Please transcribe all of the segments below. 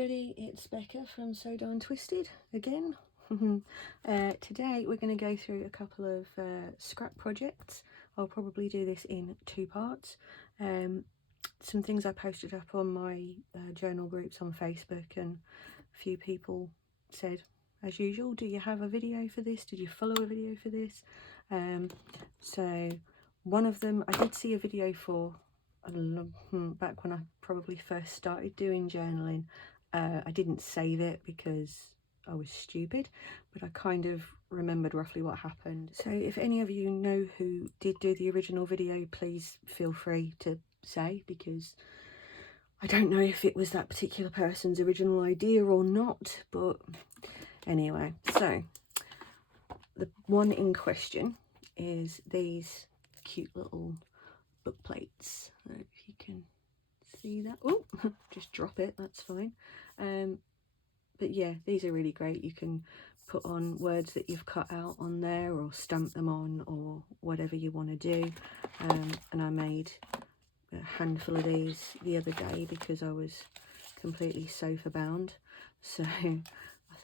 everybody, it's Becca from SewDarnTwisted again. Today we're going to go through a couple of scrap projects. I'll probably do this in two parts. Some things I posted up on my journal groups on Facebook, and a few people said, as usual, do you have a video for this? Did you follow a video for this? So one of them I did see a video for back when I probably first started doing journaling. I didn't save it because I was stupid, but I kind of remembered roughly what happened. So if any of you know who did do the original video, please feel free to say, because I don't know if it was that particular person's original idea or not. But anyway, so the one in question is these cute little book plates. I don't know if you can see that. Oh, just drop it, that's fine. But yeah, these are really great. You can put on words that you've cut out on there, or stamp them on, or whatever you want to do. And I made a handful of these the other day because I was completely sofa bound, so I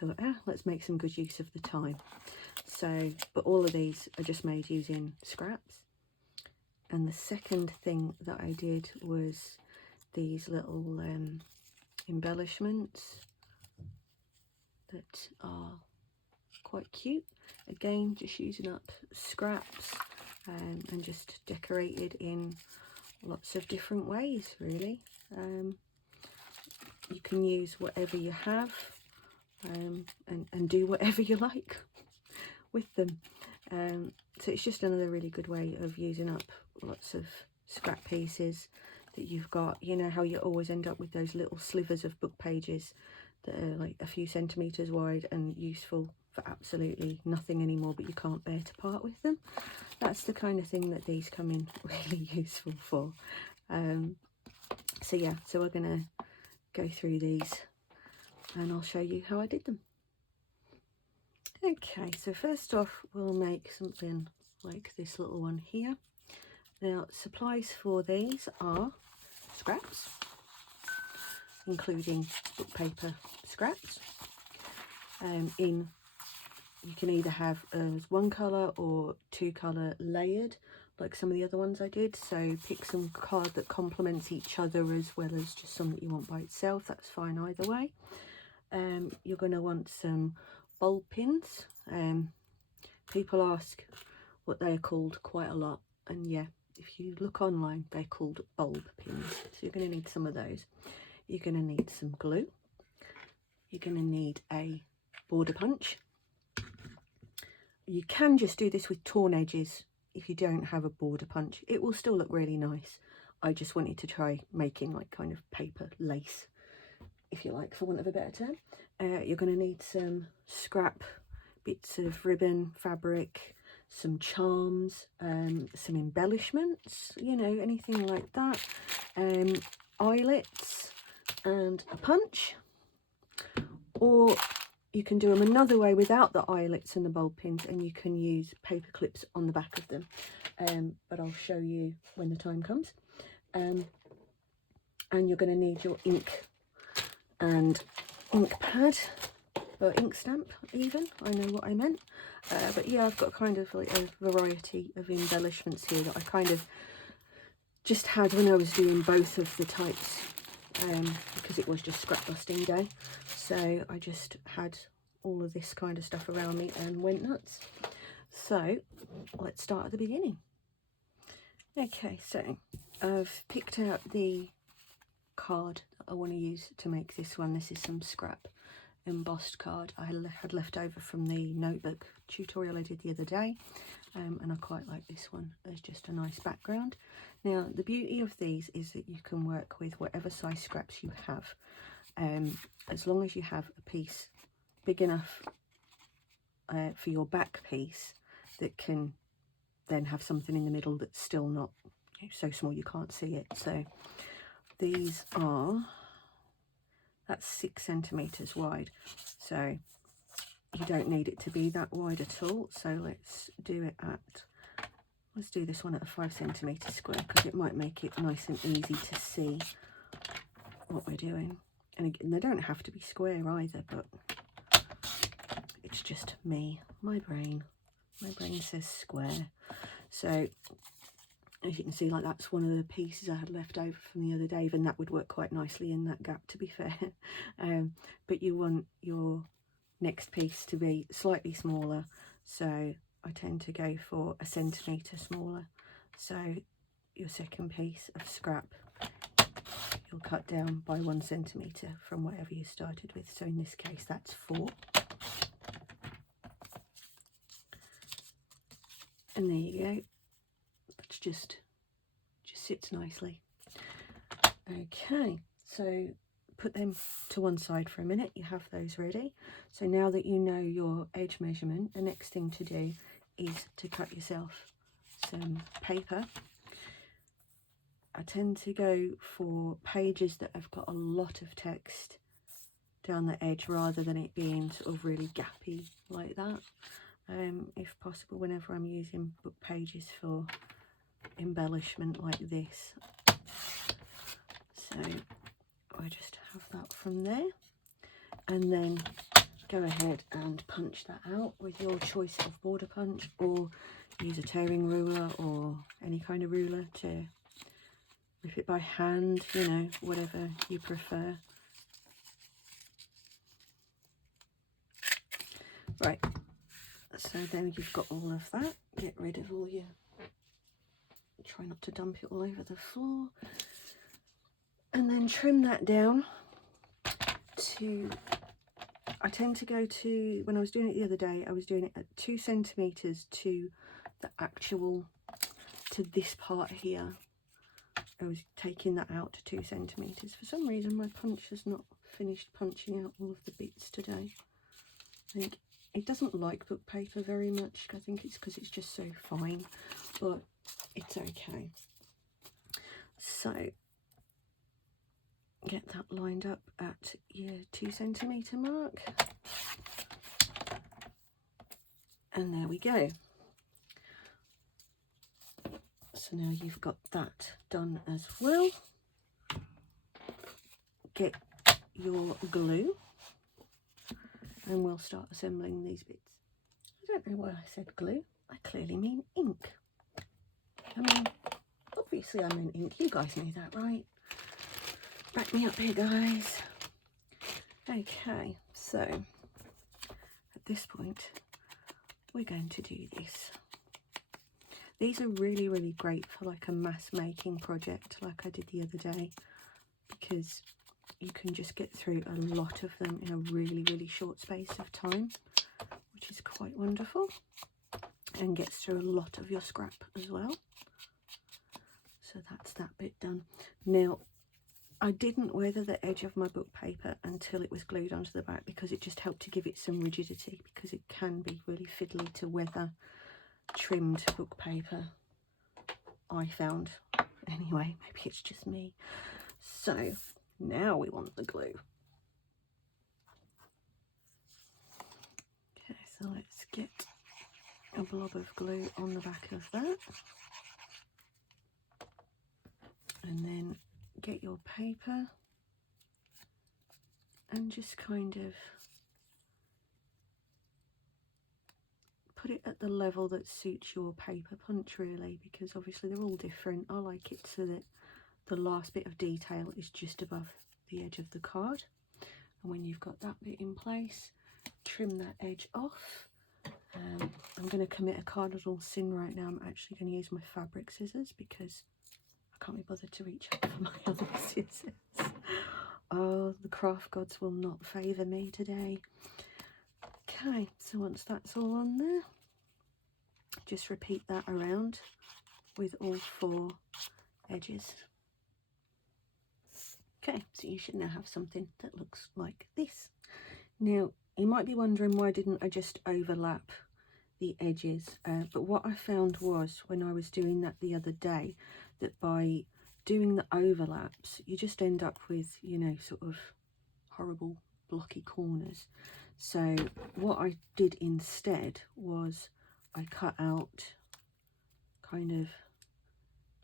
thought, let's make some good use of the time. So, but all of these are just made using scraps. And the second thing that I did was these little embellishments that are quite cute. Again, just using up scraps and just decorated in lots of different ways, really. You can use whatever you have and do whatever you like with them. So it's just another really good way of using up lots of scrap pieces that you've got. You know how you always end up with those little slivers of book pages that are like a few centimetres wide and useful for absolutely nothing anymore, but you can't bear to part with them. That's the kind of thing that these come in really useful for. So yeah, so we're going to go through these and I'll show you how I did them. Okay, so first off we'll make something like this little one here. Now, supplies for these are scraps, including book paper scraps. You can either have as one colour or two colour layered, like some of the other ones I did. So pick some card that complements each other as well as just some that you want by itself. That's fine either way. You're going to want some bulb pins. People ask what they are called quite a lot, and yeah, if you look online they're called bulb pins. So you're going to need some of those. You're going to need some glue. You're going to need a border punch. You can just do this with torn edges if you don't have a border punch. It will still look really nice. I just wanted to try making like kind of paper lace, if you like, for want of a better term. You're going to need some scrap bits of ribbon, fabric, some charms, some embellishments, you know, anything like that, eyelets and a punch. Or you can do them another way without the eyelets and the bulb pins, and you can use paper clips on the back of them, but I'll show you when the time comes. And you're going to need your ink and ink pad, or ink stamp even, I know what I meant. But yeah, I've got kind of like a variety of embellishments here that I kind of just had when I was doing both of the types, because it was just scrap busting day. So I just had all of this kind of stuff around me and went nuts. So let's start at the beginning. Okay, so I've picked out the card that I want to use to make this one. This is some scrap embossed card I had left over from the notebook tutorial I did the other day, and I quite like this one as just a nice background. Now, the beauty of these is that you can work with whatever size scraps you have, as long as you have a piece big enough for your back piece that can then have something in the middle that's still not so small you can't see it. So these are, that's 6 centimeters wide, so you don't need it to be that wide at all. So let's do this one at a 5 centimeter square, because it might make it nice and easy to see what we're doing. And again, they don't have to be square either, but it's just me, my brain says square. So as you can see, like, that's one of the pieces I had left over from the other day, and that would work quite nicely in that gap, to be fair. But you want your next piece to be slightly smaller, so I tend to go for 1 centimetre smaller. So your second piece of scrap, you'll cut down by 1 centimetre from whatever you started with. So in this case, that's 4. And there you go. That's just sits nicely. Okay, so put them to one side for a minute. You have those ready. So now that you know your edge measurement, the next thing to do is to cut yourself some paper. I tend to go for pages that have got a lot of text down the edge rather than it being sort of really gappy like that. If possible, whenever I'm using book pages for embellishment like this. So I just have that from there, and then go ahead and punch that out with your choice of border punch, or use a tearing ruler or any kind of ruler to rip it by hand, you know, whatever you prefer. Right, so then you've got all of that. Get rid of all your, try not to dump it all over the floor, and then trim that down to, I tend to go to, when I was doing it the other day, I was doing it at 2 centimetres to the actual, to this part here. I was taking that out to 2 centimetres. For some reason my punch has not finished punching out all of the bits today. I think it doesn't like book paper very much. I think it's because it's just so fine, but it's okay. So get that lined up at your 2 centimetre mark, and there we go. So now you've got that done as well. Get your glue and we'll start assembling these bits. I don't know why I said glue. I clearly mean ink. I mean, obviously I meant ink. You guys know that, right? Back me up here, guys. Okay, so at this point we're going to do this. These are really, really great for like a mass making project like I did the other day, because you can just get through a lot of them in a really, really short space of time, which is quite wonderful, and gets through a lot of your scrap as well. So that's that bit done. Now, I didn't weather the edge of my book paper until it was glued onto the back, because it just helped to give it some rigidity, because it can be really fiddly to weather trimmed book paper, I found. Anyway, maybe it's just me. So now we want the glue. Okay, so let's get a blob of glue on the back of that, and then get your paper and just kind of put it at the level that suits your paper punch, really, because obviously they're all different. I like it so that the last bit of detail is just above the edge of the card. And when you've got that bit in place, trim that edge off. I'm going to commit a cardinal sin right now. I'm actually going to use my fabric scissors because I can't be bothered to reach out for my other scissors. Oh, the craft gods will not favour me today. Okay, so once that's all on there, just repeat that around with all 4 edges. Okay, so you should now have something that looks like this. Now, you might be wondering, why didn't I just overlap the edges? But what I found was, when I was doing that the other day, that by doing the overlaps, you just end up with, you know, sort of horrible blocky corners. So what I did instead was I cut out kind of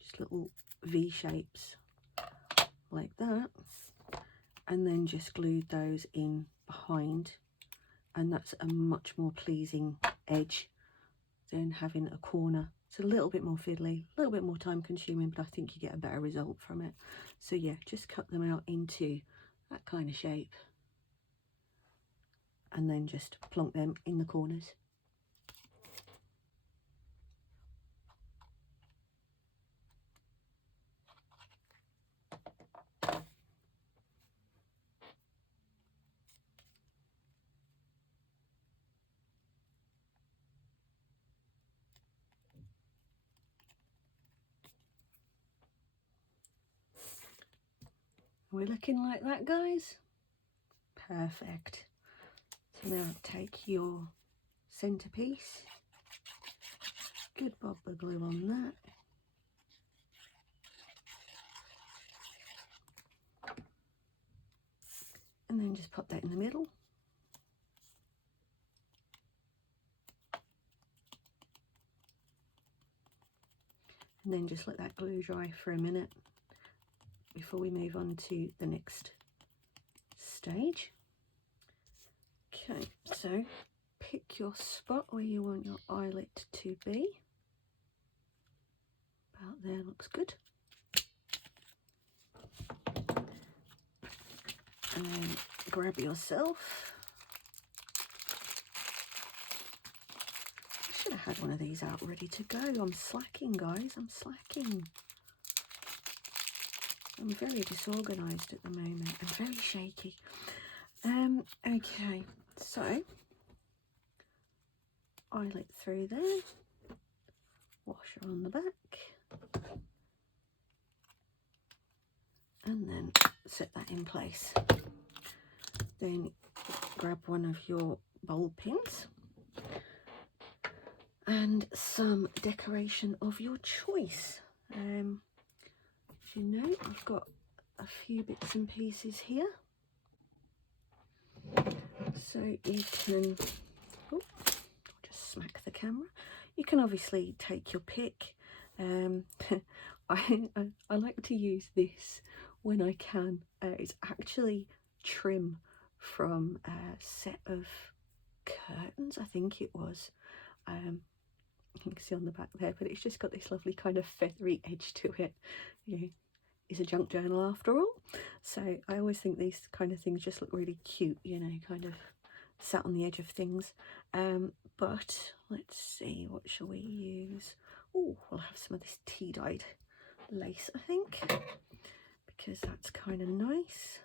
just little V shapes like that, and then just glued those in behind, and that's a much more pleasing edge than having a corner. It's a little bit more fiddly, a little bit more time consuming, but I think you get a better result from it. So yeah, just cut them out into that kind of shape and then just plonk them in the corners. We're looking like that, guys. Perfect. So now take your centerpiece, good bob of glue on that, and then just pop that in the middle. And then just let that glue dry for a minute before we move on to the next stage. Okay, so pick your spot where you want your eyelet to be. About there looks good. And then grab yourself. I should have had one of these out ready to go. I'm slacking, guys, I'm slacking. I'm very disorganised at the moment and very shaky. Okay, so eyelet through there, washer on the back, and then set that in place. Then grab one of your bulb pins and some decoration of your choice. As you know, I've got a few bits and pieces here, so you can, oh, I'll just smack the camera. You can obviously take your pick. I like to use this when I can. It's actually trim from a set of curtains, I think it was. You can see on the back there, but it's just got this lovely kind of feathery edge to it. You know, it's a junk journal after all, so I always think these kind of things just look really cute, you know, kind of sat on the edge of things. But let's see, what shall we use? Oh, we'll have some of this tea-dyed lace, I think, because that's kind of nice.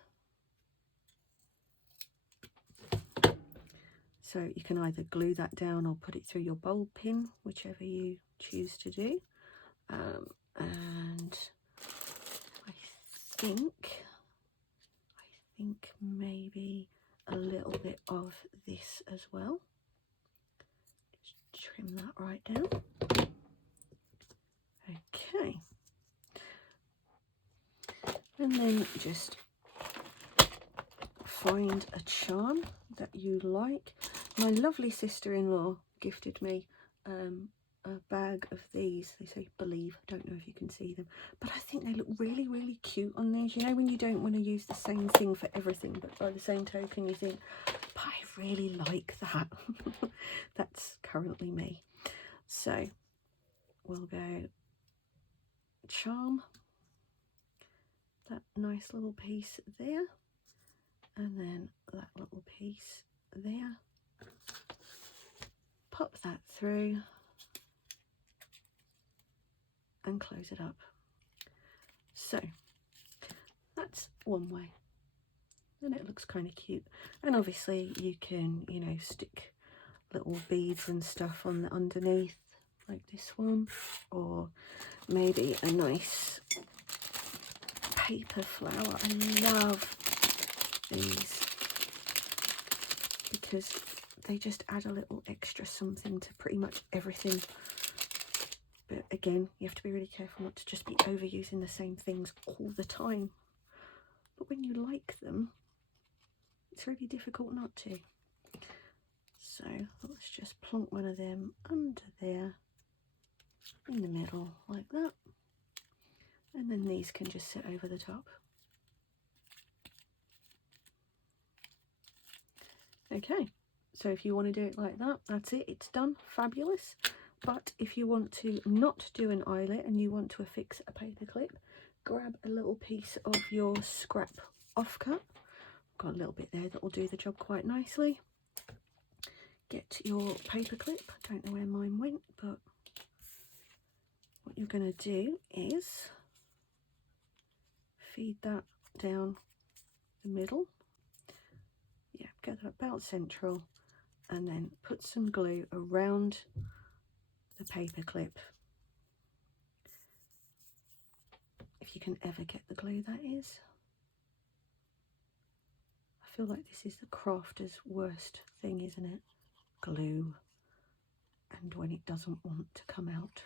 So you can either glue that down or put it through your bulb pin, whichever you choose to do. And I think maybe a little bit of this as well. Just trim that right down. Okay. And then just find a charm that you like. My lovely sister-in-law gifted me a bag of these. They say Believe. I don't know if you can see them, but I think they look really, really cute on these. You know, when you don't want to use the same thing for everything, but by the same token you think, but I really like that. That's currently me. So we'll go charm, that nice little piece there, and then that little piece there. Pop that through and close it up. So that's one way, and it looks kind of cute. And obviously you can, you know, stick little beads and stuff on the underneath like this one, or maybe a nice paper flower. I love these because they just add a little extra something to pretty much everything. But again, you have to be really careful not to just be overusing the same things all the time. But when you like them, it's really difficult not to. So let's just plonk one of them under there in the middle like that. And then these can just sit over the top. Okay, so if you want to do it like that, that's it, it's done, fabulous. But if you want to not do an eyelet and you want to affix a paper clip, grab a little piece of your scrap offcut. Got a little bit there that will do the job quite nicely. Get your paper clip. I don't know where mine went, but what you're going to do is feed that down the middle. Yeah, get that about central, and then put some glue around the paper clip. If you can ever get the glue, that is. I feel like this is the crafter's worst thing, isn't it? Glue, and when it doesn't want to come out.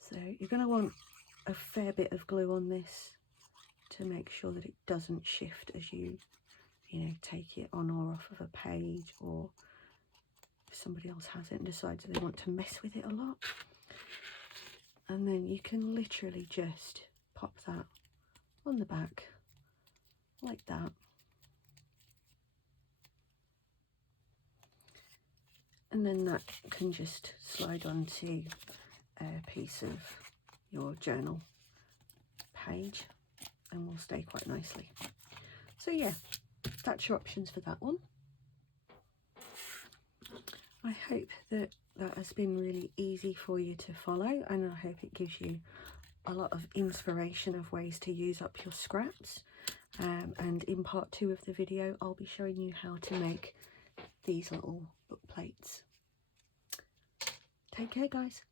So you're going to want a fair bit of glue on this to make sure that it doesn't shift as you take it on or off of a page, or if somebody else has it and decides they want to mess with it a lot. And then you can literally just pop that on the back like that. And then that can just slide onto a piece of your journal page and will stay quite nicely. So yeah, that's your options for that one. I hope that that has been really easy for you to follow, and I hope it gives you a lot of inspiration of ways to use up your scraps. And in part 2 of the video, I'll be showing you how to make these little book plates. Take care, guys.